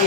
நீ